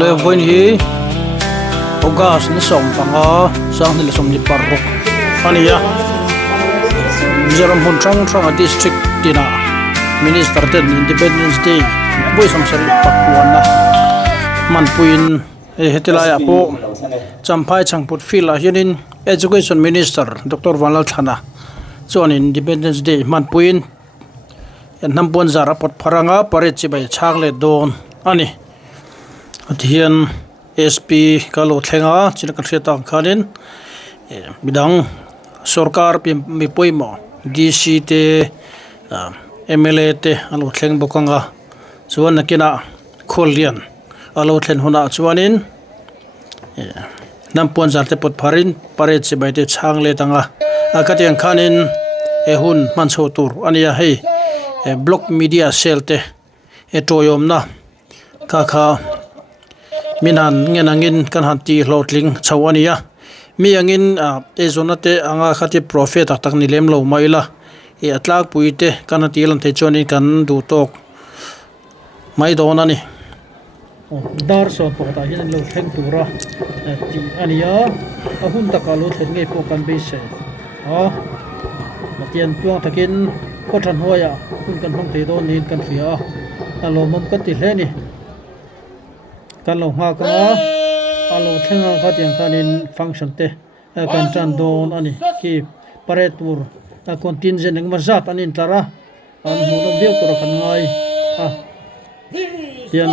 le voin hi ogas ni som panga sang ni som ni paruk ania jeram hun trang district tina minister ten independence day boi som sari pakuana manpuin hetilaya po Champhaiah changput fila hianin education minister Dr. Vanlal Thana chuan independence day manpuin nampon zara pot pharanga pare chibai chagle don ani athian SP kalo thlenga chilaka theta khanin bidang sarkar mi poimo DC te MLA te alo thleng bokanga chuan nakina kholian alo thlen huna chuanin nampon zarte pot pharin pare chibai te changle tanga akatiang khanin hun mancho tur ania hei block media cell te toyom na kha minan ngenangin kan hanti hlotling chawania mi angin ezonate anga khati prophet tak ni lem lo maila atlak puite kan atilan te choni kan du tok mai donani dar so pota hin lo thleng tura ti ania ahun takalo thlen nge po kan be se matian tuang takin kothan hoya kun kan hong te don nin kan fia alo mom kan ti hle ni kan lo nga ka alo thlenga khatiang khanin function te kan chan don ani ki paretur contingent ng mazat anin tara an hulom dio tura kan ngai yan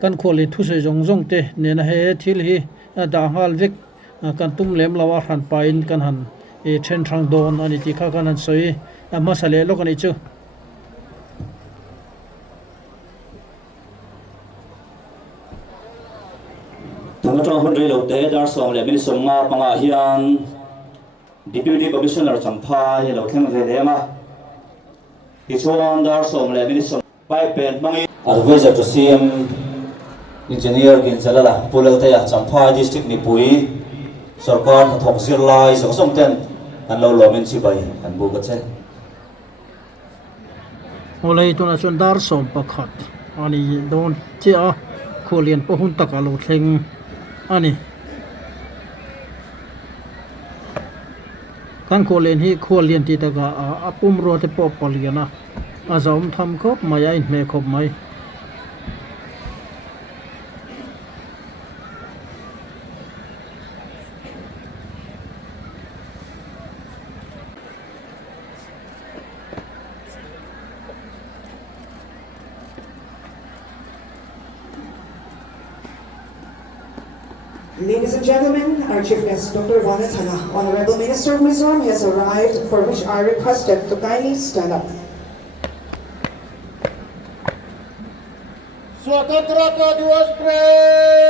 kan kholi thu se jong te ne na he thil hi da hal vek kan tum lem lawa han pain kan han chen thang don ani ti kha kan an soi masale lo kan ichu tang tang hon rei lo te dar som le min som nga panga hian deputy commissioner Champhaiah lo thleng ve le ma ti chuan dar som le min som pai pen mangi advisor to CM engineer gin chalala pulal te Champhaiah district ni pui sarkar thok zir lai som ten an lo lo min chi bai an bu ka che olei tuna chon dar som pakhat ani don chia kholian pohun takalo thleng ani kan kholen hi kholian ti taka apum ro te pop poliana azom tham khop maya in me khop mai Ladies and gentlemen, our chief guest, Dr. Vanlal Thana, Honorable Minister of Mizoram, has arrived, for which I requested to kindly stand up. Swatantrata Divas Praise!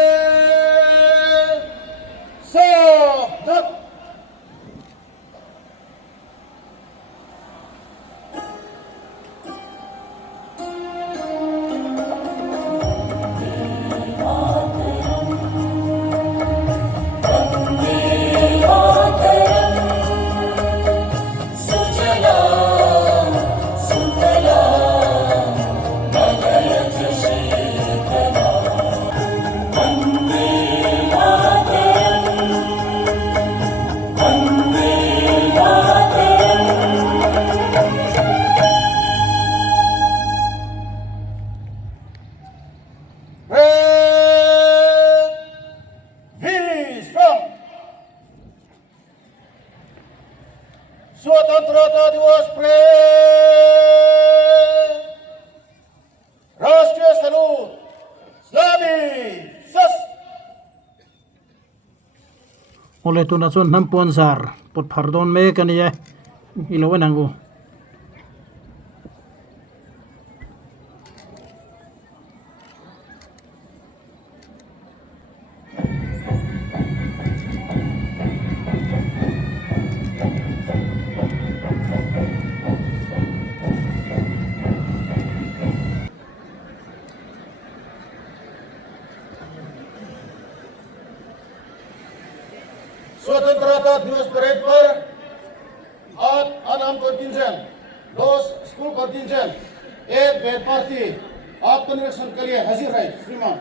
Swatantrata Divas Praise! Rashtriya Salute! Slami! Sas! ole tuna chon nampon zar pot phardon me kaniye ilo wanangu स्वतंत्रता दिवस parade पर आज अनाम contingent, 2 school contingent, 1 bed party, आपको निरीक्षण के लिए हाजिर है श्रीमान।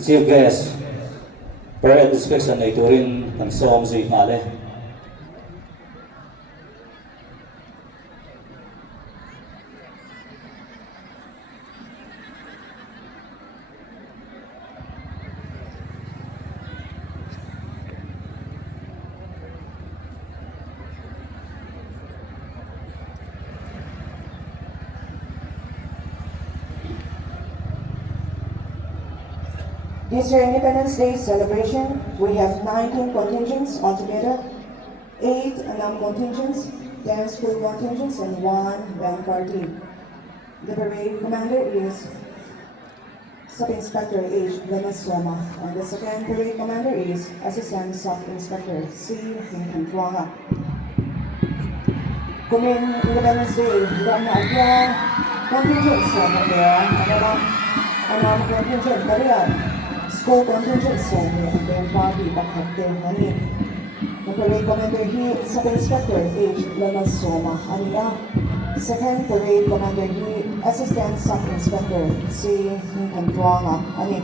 Chief guest, parade inspection na ito rin ang som si Male. This year Independence Day celebration, we have 19 contingents altogether, 8 non-contingents, 10 school contingents, and 1 band party. The parade commander is Sub-Inspector Edn Minister, and the second parade commander is Assistant Sub-Inspector Champhaiah. Kumin Independence Day, dan ada contingent sa mga contingent kalian. School contingent sa mga party bakit hani. The parade commander he Sub-Inspector Edn Minister, aniya. Second parade commander he Assistant Sub-Inspector Champhaiah, ani.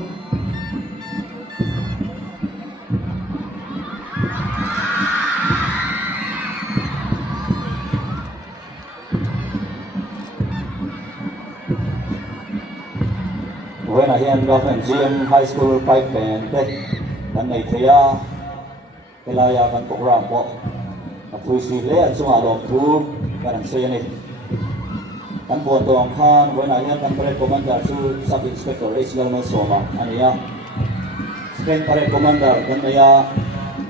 When I am government GM High School Pipe Band, kan may kaya kilaya kan program po. Appreciate le at sumalong to kan saya ni. Kan po to ang kan when I am kan parade commander to Sub Inspector Edn Minister aniya. Second parade commander kan maya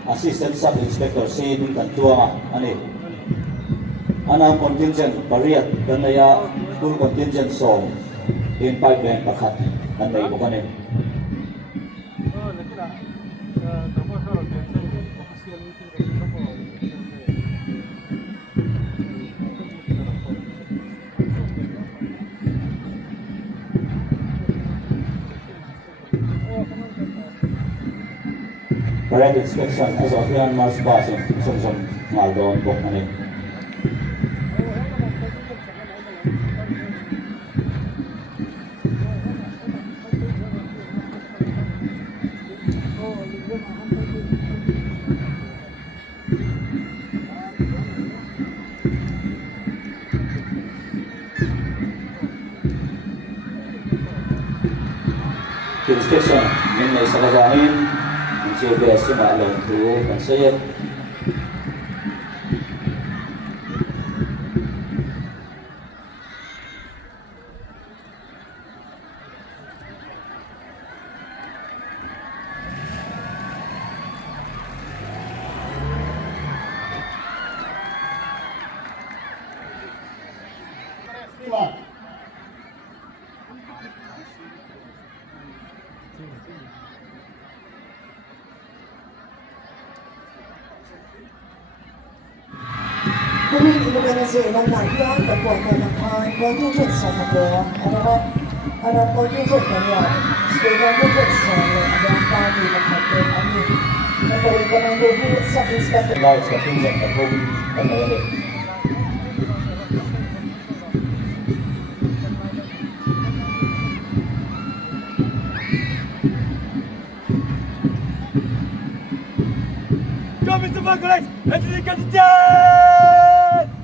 Assistant Sub Inspector si kan tuwa ani. Anang contingent parade kan maya school contingent song in pipe band pakat. Nanday po kanin. Parade inspection as of yan March passing sum maldon po kanin. Inspection min na isa kagahin ang CBS yung maalong to kansaya. श्रीमान Kumin Independence Day ng Naiyan, pagkuhan ng contingent sa mga contingent kanya. School contingent sa mga party bakit ani. The parade commander he Sub-Inspector Large contingent at home ang nalalik.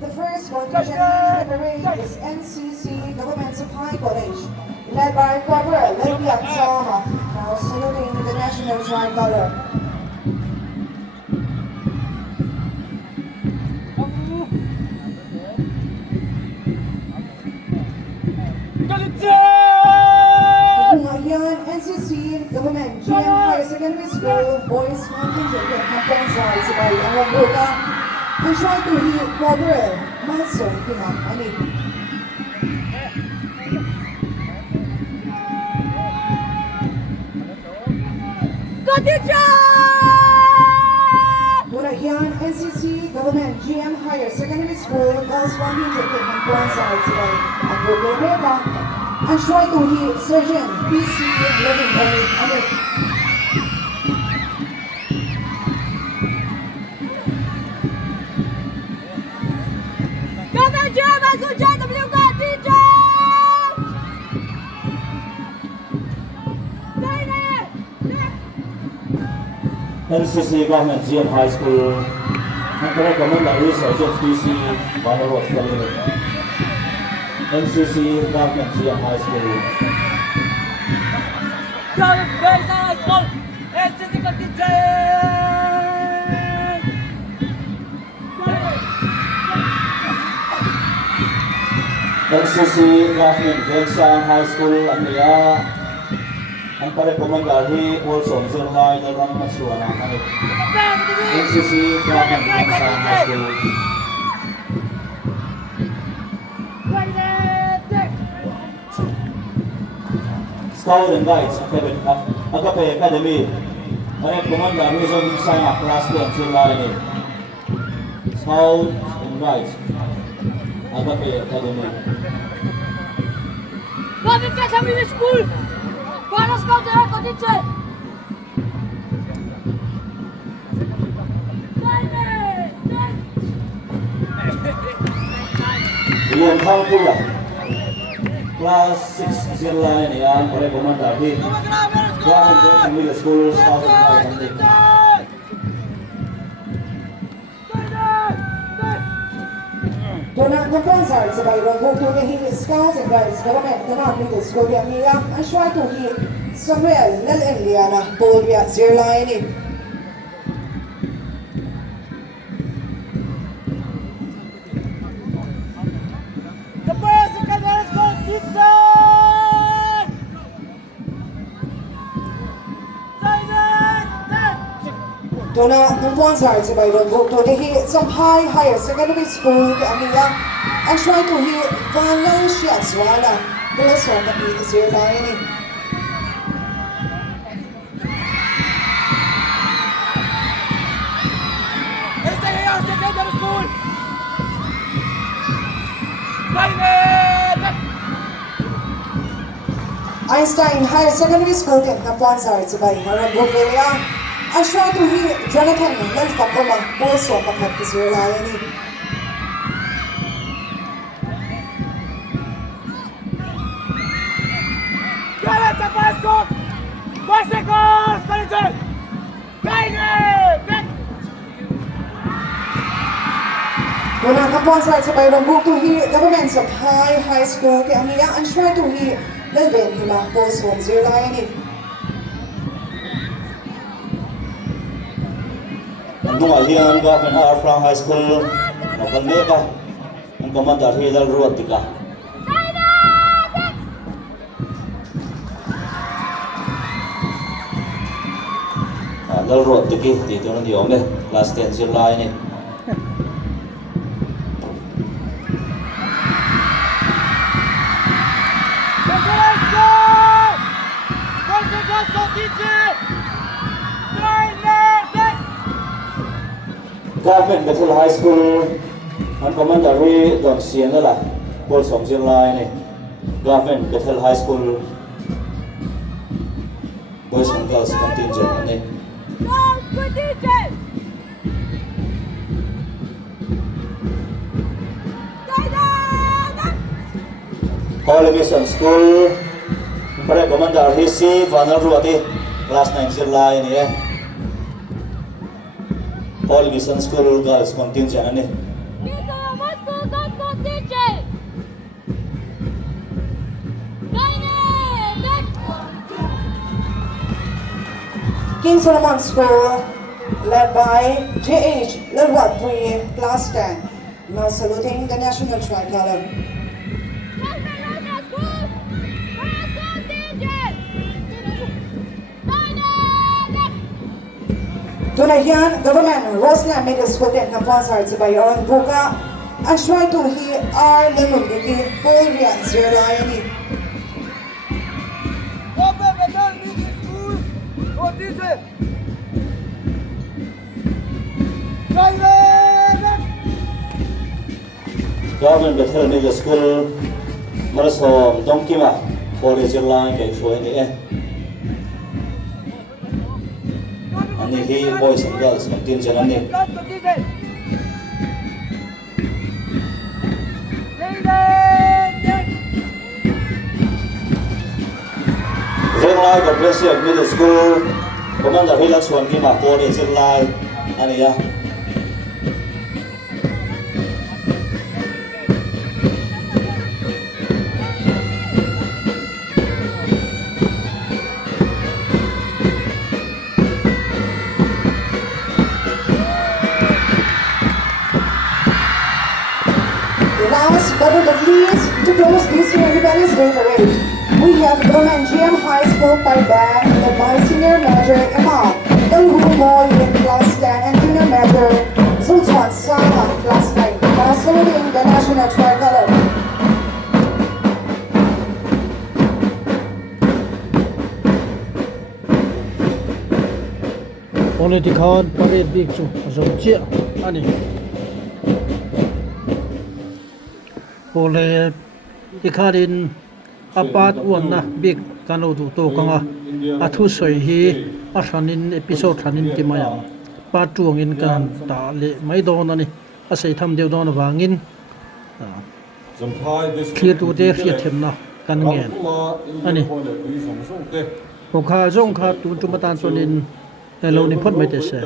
The first contingent in the parade is NCC Government Supply College, led by Corporal Leviat Sama, now saluting the national tricolor. Ngayon, NCC Government GM Higher Secondary School Boys Contingent at Champhaiah sa Bayang Labuta and try to heal Corporal Master Ani. Ngayon, NCC Government GM Higher Secondary School Girls Contingent at Champhaiah sa Bayang Labuta and try to heal Sergeant PC Living Ani. NCC Government GM High School, and recommend that research PC Bannerot Family. NCC Government GM High School. NCC Government Vengsang High School Ania ang recommend that he also Zirlai the Ram Masuana NCC Government Vengsang High School. Scout and Guides Agape Academy ang recommend that he also sign up class 10 Zirlai Scout and Guides Agape Academy. Government Academy School! Para Scout and Contingent! Champhaiah class 6 Zirlai yan para pumandahin. Champhaiah Middle School Scout and Guides. Donat Compensar sa bayron go to the Scouts and Guides Government Donat Middle School yang niya ang try to hit Samuel Leliana Bolvia Zirlai. The first secondary school teacher! Donat Compensar sa bayron go to the Champhaiah Higher Secondary School yang niya ang try to hit Valencia Swala Girls from the Zirlai. Secondary school! Einstein Higher Secondary School din na Ponsar sa bayron go to the ang try to hit Jonathan Lalfakoma also pakat sa Zirlai. Champhaiah School! Bicycles! Contingent! Donat Compensar sa bayron go to hit Government of High School kaya niya ang try to hit Lalben Hima Post Home Zirlai. Nung ahiyan Government Arfrang High School Nakalmeka ang komandar Hidal Ruatika. Dal Ruatiki dito na diyo class 10 Zirlai ni. Government Bethel High School ang commentary doon siya nila Paul Som Zirlai ni. Government Bethel High School Boys and Girls Contingent ni. Contingent! Holy Mission School para commander Hisi Vanal Ruati class 9 Zirlai ni Holy Mission School Girls Contingent ni. King Solomon School, led by J.H. ropui, class 10, now saluting the national tricolor. Tunayan Government Roseland Middle School din ng Ponsar sa Bayon Buka ang try to he our Lemundiki Bolvia Zirlai. Government Bethel Middle School Marasom Dongkima Holy Zirlai kay show ni Ani hi boys and girls contingent ani. Zirlai Middle School Commander Hill Chuan Kim a Port is live ani ya. Last but not the least, to close this year Independence Day Parade, we have Government GM High School Pipe Band led by Senior Major Imam Boy in Class 10 and Junior Major Sultan Salah Class 9, saluting the national tricolor. โอเลติคอนปารีสบิ๊กจูจงเจียอันนี้โอเลติคาดินอาปาดอ้วนนะบิ๊กกันเอาดูโตกังอาทุสวยฮีอาชันินเอพิโซดชันินที่มาอย่างปาดจวงอินกันตาเละไม่โดนอันนี้อาศัยทำเดียวโดนวางินเคลียร์ตัวเดียร์เทียมนะกันเงินอันนี้พวกข้าจงข้าตุนจุมาตานส่วนนินเรานี่พ้นไม่ได้เสีย